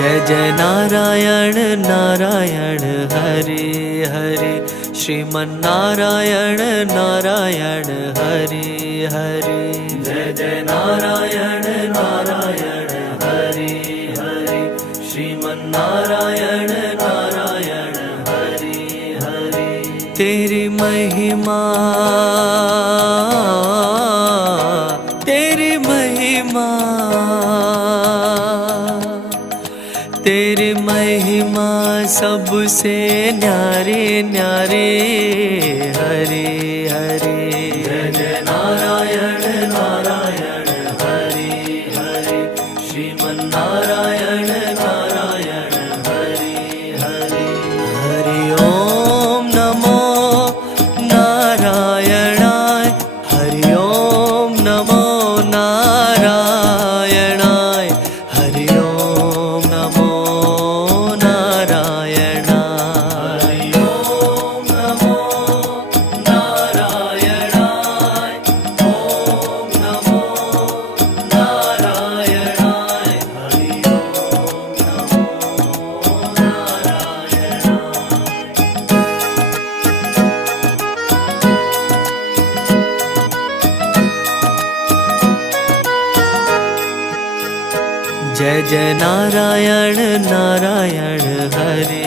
जय जय नारायण नारायण हरे हरे, श्रीमन्नारायण नारायण हरे हरे। जय जय नारायण नारायण हरे हरे, श्रीमन्नारायण नारायण हरे हरे। तेरी महिमा तेरी महिमा तेरी महिमा सबसे न्यारे न्यारे हरे हरे। जय जय नारायण नारायण हरे हरे, श्रीमन्नारायण नारायण हरे हरे। हरि ओम नमो नारायणाय, हरि ओम नमो नारायणाय, हरि ओम नमो जय जय नारायण नारायण हरे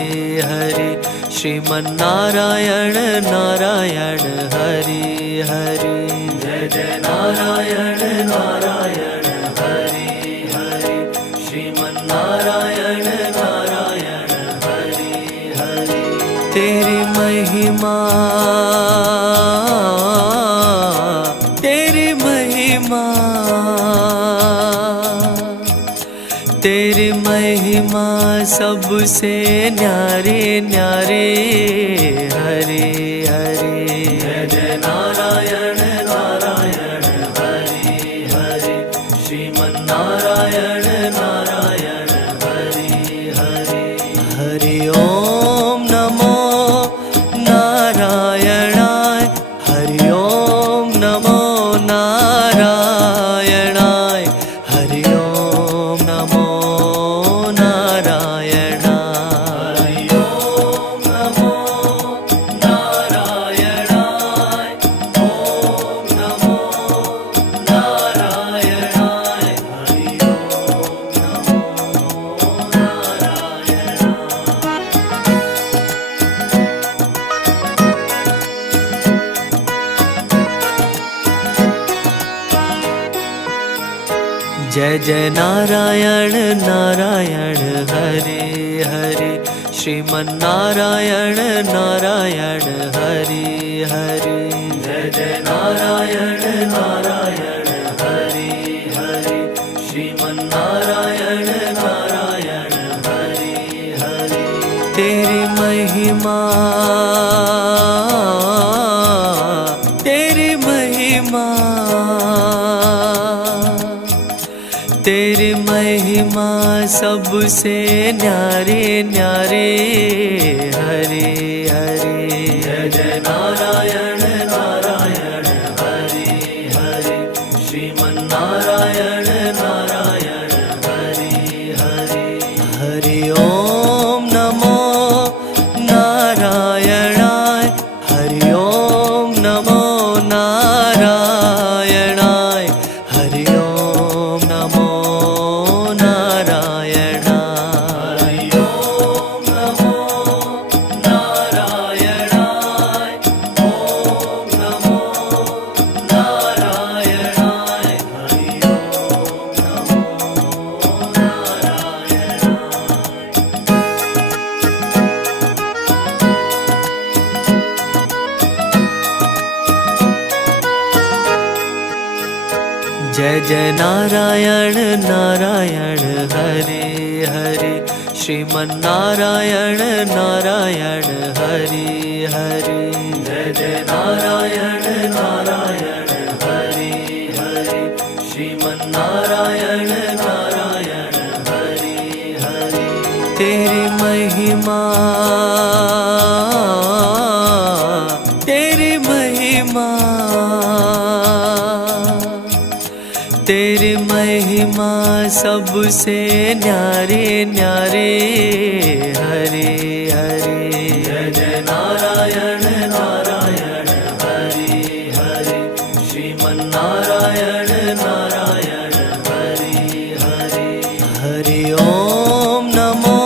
हरे, श्रीमन्नारायण नारायण हरे हरे। जय जय नारायण नारायण हरे हरे, श्रीमन्नारायण नारायण हरे हरे। तेरी महिमा तेरी महिमा तेरी महिमा सबसे न्यारे न्यारे हरे हरे। जय जय नारायण नारायण हरे हरे, श्रीमन्नारायण नारायण हरे हरे। हरि ओम नमो नारायणाय, हरि ओम नमो नारायणाय, हरि ओम नमो जय जय नारायण नारायण हरे हरे, श्रीमन्नारायण नारायण हरे हरे। जय जय नारायण नारायण हरे हरे, श्रीमन्नारायण नारायण हरे हरे। तेरी महिमा तेरी महिमा तेरी महिमा सबसे न्यारे न्यारे हरे हरे। जय जय नारायण नारायण हरे हरे, श्रीमन्नारायण नारायण हरे हरे। हरि ओम नमो नारायणाय, हरि ओम नमो नारायणाय, हरि ओम नमो जय जय नारायण नारायण हरे हरे, श्रीमन्नारायण नारायण हरे हरे। जय जय नारायण नारायण हरे हरे, श्रीमन्नारायण नारायण हरे हरे। तेरी महिमा तेरी महिमा तेरी महिमा सबसे न्यारे न्यारे। हरे हरे जय जय नारायण नारायण हरे हरे। श्रीमन नारायण नारायण हरे हरे। हरि ओम नमो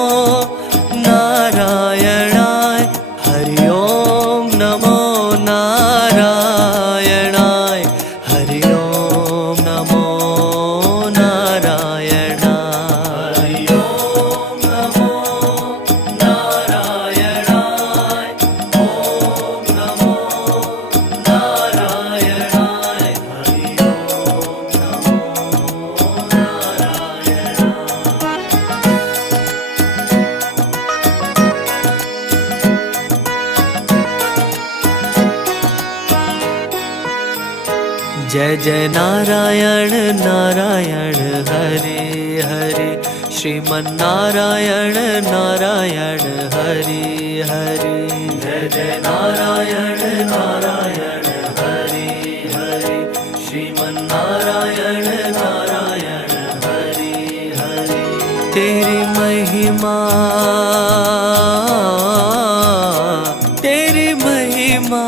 नारायणाय। हरि ओम नमो नारायणाय। हरि ओम नमो नारायणाय। हरि ओम नमो नारायणाय। ओम नमो नारायणाय। हरि ओम नमो जय जय नारायण नारायण हरे हरे। श्रीमन नारायण नारायण हरे हरे। जय जय नारायण नारायण हरे हरे। श्रीमन नारायण नारायण हरे हरे। तेरी महिमा तेरी महिमा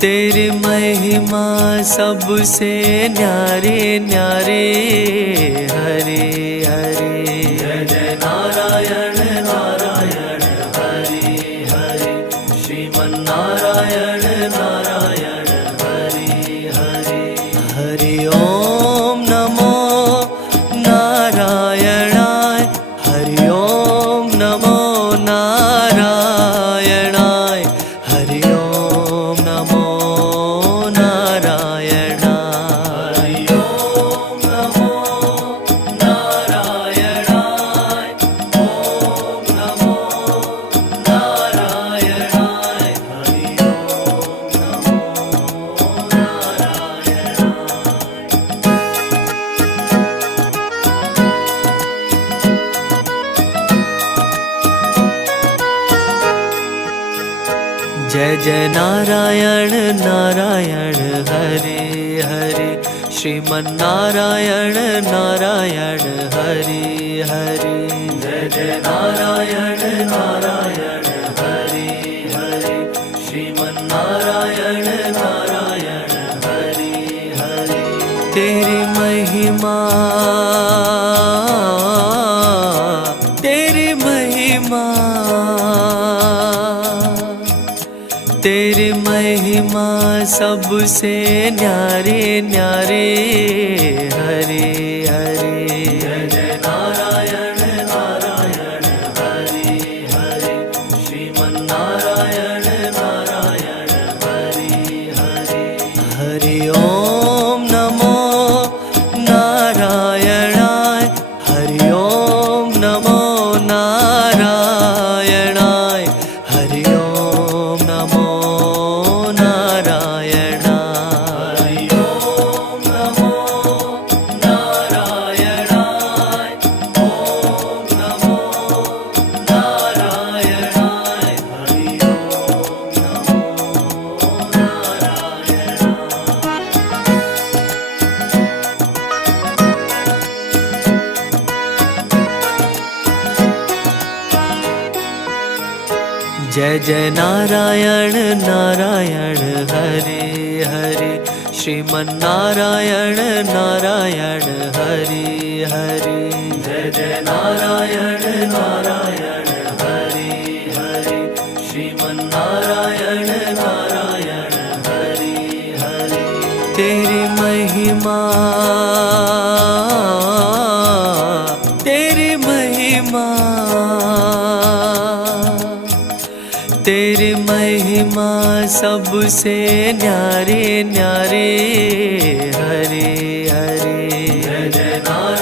तेरी महिमा सबसे न्यारे न्यारे। हरे हरे जय जय नारायण नारायण हरे हरे। श्रीमन नारायण नारायण हरे हरे। हरि ओम नमो नारायणाय। हरि ओम नमो नारायणाय। हरि ओम नमो जय जय नारायण नारायण हरे हरे। श्रीमन नारायण नारायण हरे हरे। जय जय नारायण नारायण हरे हरे। श्रीमन नारायण नारायण हरे हरे। तेरी महिमा तेरी महिमा तेरी महिमा सबसे न्यारे न्यारे। हरे हरे जय जय नारायण नारायण हरे हरे। श्रीमन नारायण नारायण हरे हरे। हरि ओम नमो नारायणाय। हरि ओम नमो नारायणाय। हरि ओम नमो जय जय नारायण नारायण हरे हरे। श्रीमन नारायण नारायण हरे हरे। जय जय नारायण नारायण हरे हरे। श्रीमन नारायण नारायण हरे हरे। तेरी महिमा तेरी महिमा तेरी महिमा सबसे न्यारे न्यारे। हरे हरे जय जय नारायण